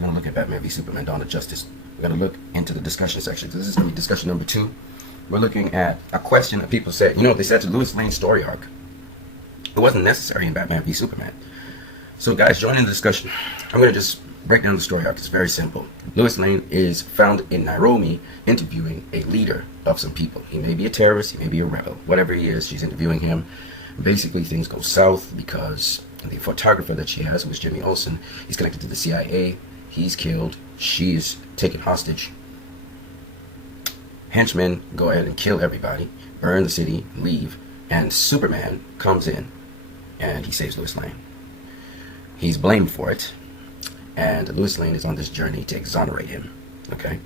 we're going to look at Batman v Superman: Dawn of Justice. We're going to look into the discussion section. So this is going to be discussion number 2. We're looking at a question that people said. They said to Lois Lane's story arc, it wasn't necessary in Batman v Superman. So guys, join in the discussion. I'm going to just break down the story arc. It's very simple. Lois Lane is found in Nairobi interviewing a leader of some people. He may be a terrorist, he may be a rebel. Whatever he is, she's interviewing him. Basically, things go south because the photographer that she has, who is Jimmy Olsen, he's connected to the CIA. He's killed. She's taken hostage. Henchmen go ahead and kill everybody, burn the city, leave, and Superman comes in and he saves Lois Lane. He's blamed for it, and Lois Lane is on this journey to exonerate him. Okay?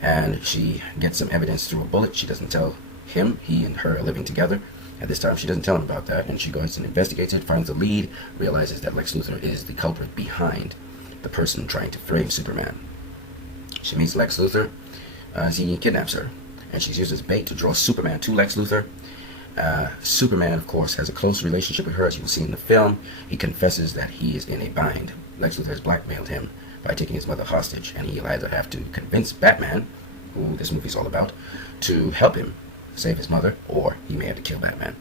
And she gets some evidence through a bullet. She doesn't tell him. He and her are living together. At this time, she doesn't tell him about that, and she goes and investigates it, finds the lead, realizes that Lex Luthor is the culprit behind the person trying to frame Superman. She meets Lex Luthor as he kidnaps her, and she's used as bait to draw Superman to Lex Luthor. Superman, of course, has a close relationship with her, as you will see in the film. He confesses that he is in a bind. Lex Luthor has blackmailed him by taking his mother hostage, and he'll either have to convince Batman, who this movie is all about, to help him save his mother, or he may have to kill Batman.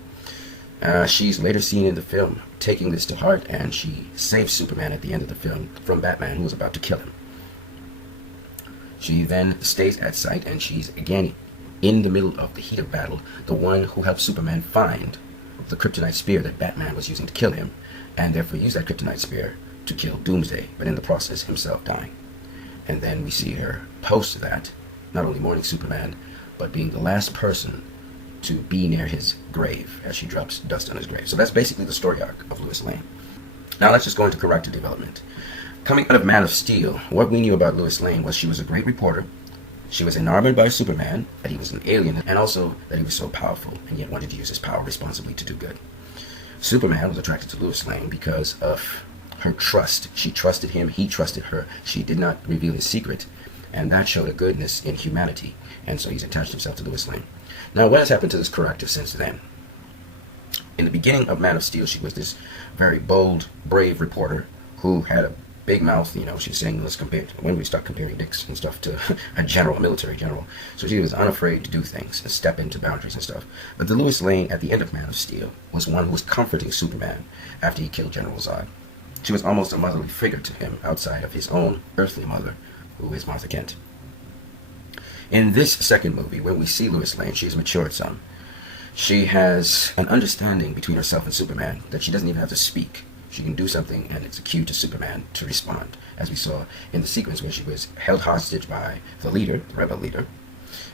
She's later seen in the film taking this to heart, and she saves Superman at the end of the film from Batman, who was about to kill him. She then stays at site, and she's again in the middle of the heat of battle, the one who helped Superman find the kryptonite spear that Batman was using to kill him, and therefore use that kryptonite spear to kill Doomsday, but in the process himself dying. And then we see her post that, not only mourning Superman, but being the last person to be near his grave as she drops dust on his grave. So that's basically the story arc of Lois Lane. Now let's just go into character development. Coming out of Man of Steel, what we knew about Lois Lane was she was a great reporter. She was enamored by Superman, that he was an alien, and also that he was so powerful, and yet wanted to use his power responsibly to do good. Superman was attracted to Lois Lane because of her trust. She trusted him, he trusted her. She did not reveal his secret, and that showed a goodness in humanity, and so he's attached himself to Lois Lane. Now, what has happened to this character since then? In the beginning of Man of Steel, she was this very bold, brave reporter who had a big mouth. She's saying, let's compare, when we start comparing dicks and stuff to a general, a military general. So she was unafraid to do things and step into boundaries and stuff. But the Lois Lane at the end of Man of Steel was one who was comforting Superman after he killed General Zod. She was almost a motherly figure to him outside of his own earthly mother, who is Martha Kent. In this second movie, when we see Lois Lane, she's matured some. She has an understanding between herself and Superman that she doesn't even have to speak. She can do something, and it's a cue to Superman to respond, as we saw in the sequence when she was held hostage by the leader, the rebel leader,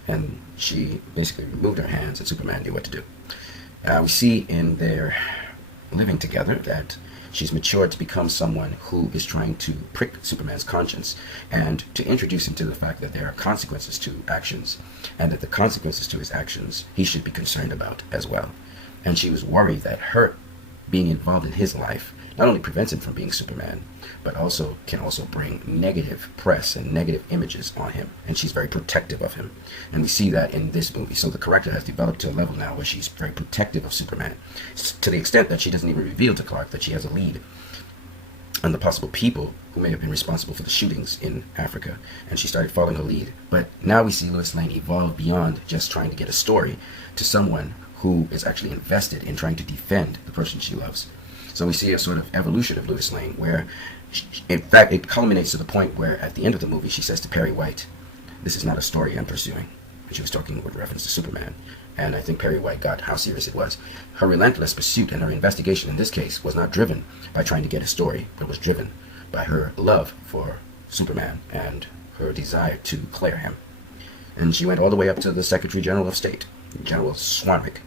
and she basically removed her hands, and Superman knew what to do. We see in their living together that she's matured to become someone who is trying to prick Superman's conscience and to introduce him to the fact that there are consequences to actions, and that the consequences to his actions he should be concerned about as well. And she was worried that her being involved in his life not only prevents him from being Superman, but also can bring negative press and negative images on him. And she's very protective of him. And we see that in this movie. So the character has developed to a level now where she's very protective of Superman, to the extent that she doesn't even reveal to Clark that she has a lead on the possible people who may have been responsible for the shootings in Africa. And she started following her lead. But now we see Lois Lane evolve beyond just trying to get a story to someone who is actually invested in trying to defend the person she loves. So we see a sort of evolution of Lois Lane where, in fact, it culminates to the point where at the end of the movie she says to Perry White, "This is not a story I'm pursuing." And she was talking with reference to Superman. And I think Perry White got how serious it was. Her relentless pursuit and her investigation in this case was not driven by trying to get a story, but was driven by her love for Superman and her desire to clear him. And she went all the way up to the Secretary General of State, General Swanwick.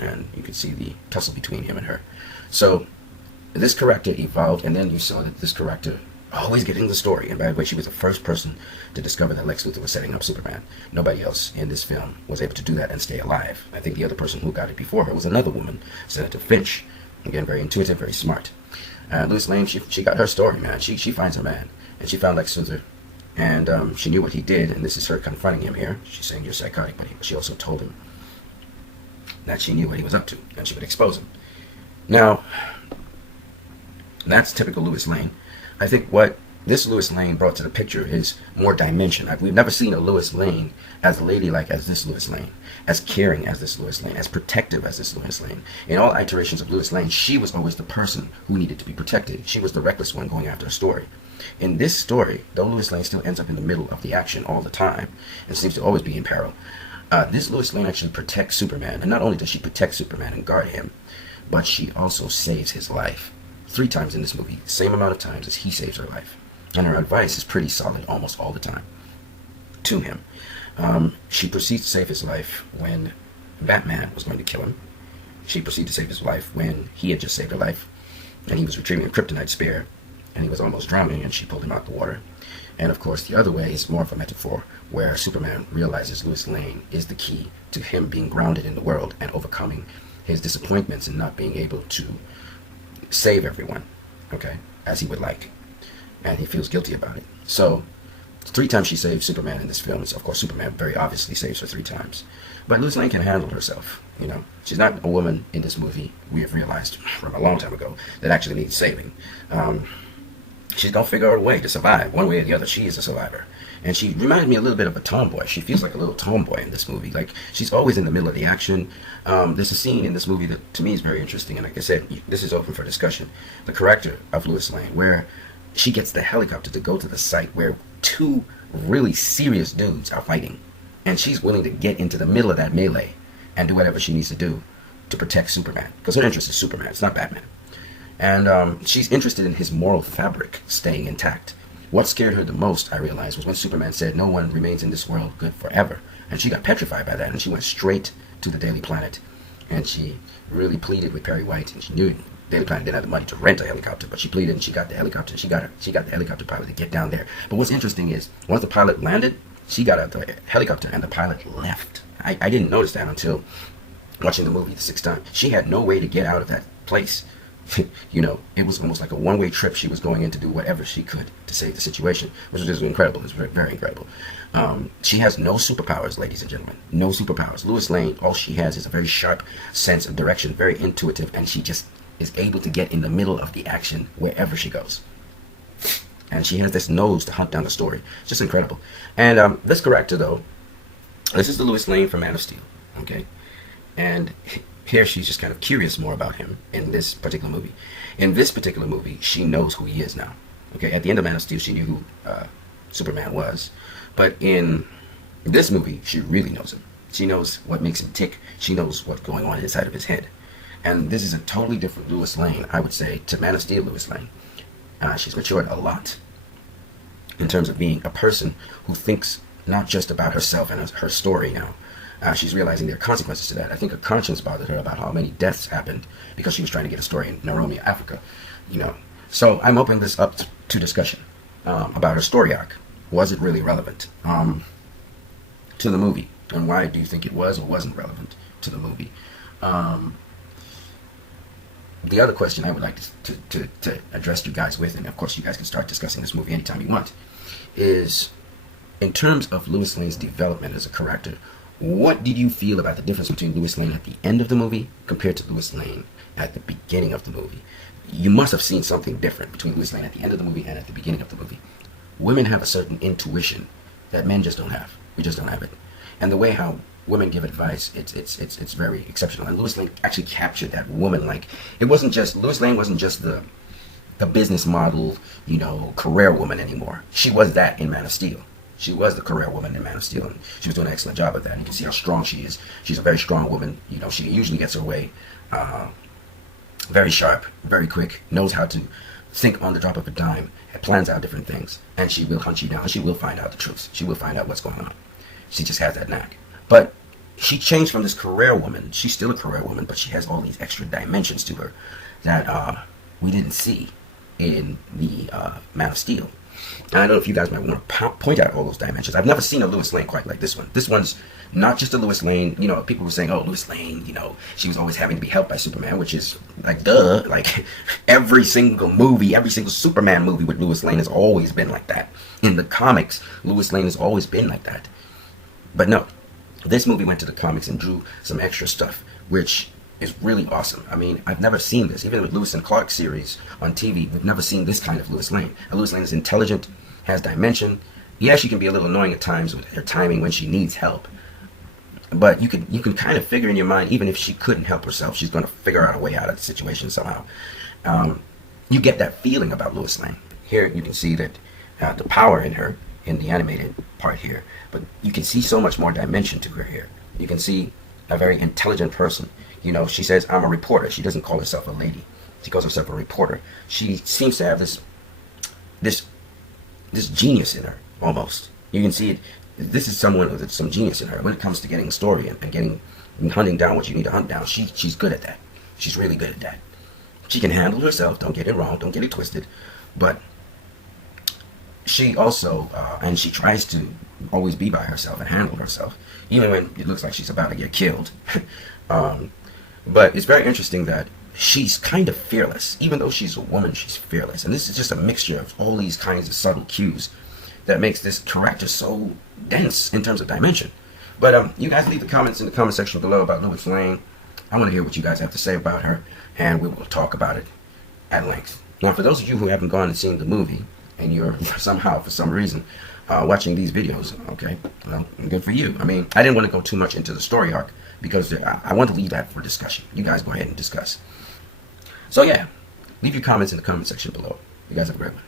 And you could see the tussle between him and her. So this character evolved, and then you saw that this character always getting the story. And by the way, she was the first person to discover that Lex Luthor was setting up Superman. Nobody else in this film was able to do that and stay alive. I think the other person who got it before her was another woman, Senator Finch. Again, very intuitive, very smart. Lois Lane, she got her story, man. She finds her man, and she found Lex Luthor. And she knew what he did, and this is her confronting him here. She's saying, "You're psychotic," but she also told him that she knew what he was up to, and she would expose him. Now, that's typical Lois Lane. I think what This Lois Lane brought to the picture is more dimension. We've never seen a Lois Lane as ladylike as this Lois Lane, as caring as this Lois Lane, as protective as this Lois Lane. In all iterations of Lois Lane, she was always the person who needed to be protected. She was the reckless one going after a story. In this story, though Lois Lane still ends up in the middle of the action all the time and seems to always be in peril, this Lois Lane actually protects Superman. And not only does she protect Superman and guard him, but she also saves his life. 3 times in this movie, the same amount of times as he saves her life. And her advice is pretty solid almost all the time to him. She proceeds to save his life when Batman was going to kill him. She proceeded to save his life when he had just saved her life and he was retrieving a kryptonite spear and he was almost drowning and she pulled him out the water. And of course the other way is more of a metaphor where Superman realizes Lois Lane is the key to him being grounded in the world and overcoming his disappointments and not being able to save everyone, okay, as he would like. And he feels guilty about it. So 3 times she saves Superman in this film. Of course, Superman very obviously saves her 3 times. But Lois Lane can handle herself. You know, she's not a woman in this movie, we have realized from a long time ago, that actually needs saving. She's going to figure out a way to survive. One way or the other, she is a survivor. And she reminds me a little bit of a tomboy. She feels like a little tomboy in this movie. Like, she's always in the middle of the action. There's a scene in this movie that, to me, is very interesting. And like I said, this is open for discussion. The character of Lois Lane, where she gets the helicopter to go to the site where 2 really serious dudes are fighting. And she's willing to get into the middle of that melee and do whatever she needs to do to protect Superman. Because her interest is Superman, it's not Batman. And she's interested in his moral fabric staying intact. What scared her the most, I realized, was when Superman said, "No one remains in this world good forever." And she got petrified by that, and she went straight to the Daily Planet. And she really pleaded with Perry White, and she knew Daily Planet didn't have the money to rent a helicopter, but she pleaded and she got the helicopter. She got the helicopter pilot to get down there. But what's interesting is, once the pilot landed, she got out the helicopter and the pilot left. I didn't notice that until watching the movie the 6th time. She had no way to get out of that place. You know, it was almost like a one-way trip. She was going in to do whatever she could to save the situation, which was incredible. It's very, very incredible. She has no superpowers, ladies and gentlemen. No superpowers. Lois Lane, all she has is a very sharp sense of direction, very intuitive, and she just is able to get in the middle of the action wherever she goes. And she has this nose to hunt down the story. It's just incredible. And this character, though, this is the Lois Lane from Man of Steel, okay? And here she's just kind of curious more about him in this particular movie. In this particular movie, she knows who he is now. Okay, at the end of Man of Steel, she knew who Superman was. But in this movie, she really knows him. She knows what makes him tick. She knows what's going on inside of his head. And this is a totally different Lois Lane, I would say, to Man of Steel Lois Lane. She's matured a lot in terms of being a person who thinks not just about herself and her story now. She's realizing there are consequences to that. I think her conscience bothered her about how many deaths happened because she was trying to get a story in Nairobi, Africa. You know, so I'm opening this up to discussion about her story arc. Was it really relevant to the movie, and why do you think it was or wasn't relevant to the movie? The other question I would like to address you guys with, and of course you guys can start discussing this movie anytime you want, is in terms of Lois Lane's development as a character. What did you feel about the difference between Lois Lane at the end of the movie compared to Lois Lane at the beginning of the movie? You must have seen something different between Lois Lane at the end of the movie and at the beginning of the movie. Women have a certain intuition that men just don't have. We just don't have it. And the way how women give advice, it's very exceptional. And Lois Lane actually captured that woman. Like, it wasn't just, Lois Lane wasn't just the business model, you know, career woman anymore. She was that in Man of Steel. She was the career woman in Man of Steel, and she was doing an excellent job of that. And you can see how strong she is. She's a very strong woman. You know, she usually gets her way. Very sharp, very quick, knows how to think on the drop of a dime, and plans out different things. And she will hunt you down. She will find out the truth. She will find out what's going on. She just has that knack. But she changed from this career woman. She's still a career woman, but she has all these extra dimensions to her that we didn't see in the Man of Steel. And I don't know if you guys might want to point out all those dimensions. I've never seen a Lois Lane quite like this one. This one's not just a Lois Lane. You know, people were saying, oh, Lois Lane, you know, she was always having to be helped by Superman, which is like, duh. Like, every single movie, every single Superman movie with Lois Lane has always been like that. In the comics, Lois Lane has always been like that. But no, this movie went to the comics and drew some extra stuff, which is really awesome. I mean, I've never seen this. Even with Lewis and Clark series on TV, we've never seen this kind of Lois Lane. And Lois Lane is intelligent, has dimension. Yeah, she can be a little annoying at times with her timing when she needs help. But you can kind of figure in your mind, even if she couldn't help herself, she's going to figure out a way out of the situation somehow. You get that feeling about Lois Lane. Here you can see that the power in her in the animated part here, but you can see so much more dimension to her here. You can see a very intelligent person. You know, she says, I'm a reporter. She doesn't call herself a lady. She calls herself a reporter. She seems to have this genius in her, almost. You can see it. This is someone with some genius in her. When it comes to getting a story and hunting down what you need to hunt down, she's good at that. She's really good at that. She can handle herself. Don't get it wrong. Don't get it twisted. But she also, and she tries to always be by herself and handle herself, even when it looks like she's about to get killed. But it's very interesting that she's kind of fearless. Even though she's a woman, she's fearless. And this is just a mixture of all these kinds of subtle cues that makes this character so dense in terms of dimension. But you guys leave the comments in the comment section below about Lois Lane. I want to hear what you guys have to say about her, and we will talk about it at length. Now, for those of you who haven't gone and seen the movie, and you're somehow, for some reason, watching these videos, okay, well, good for you. I mean, I didn't want to go too much into the story arc, because I want to leave that for discussion. You guys go ahead and discuss. So yeah, leave your comments in the comment section below. You guys have a great one.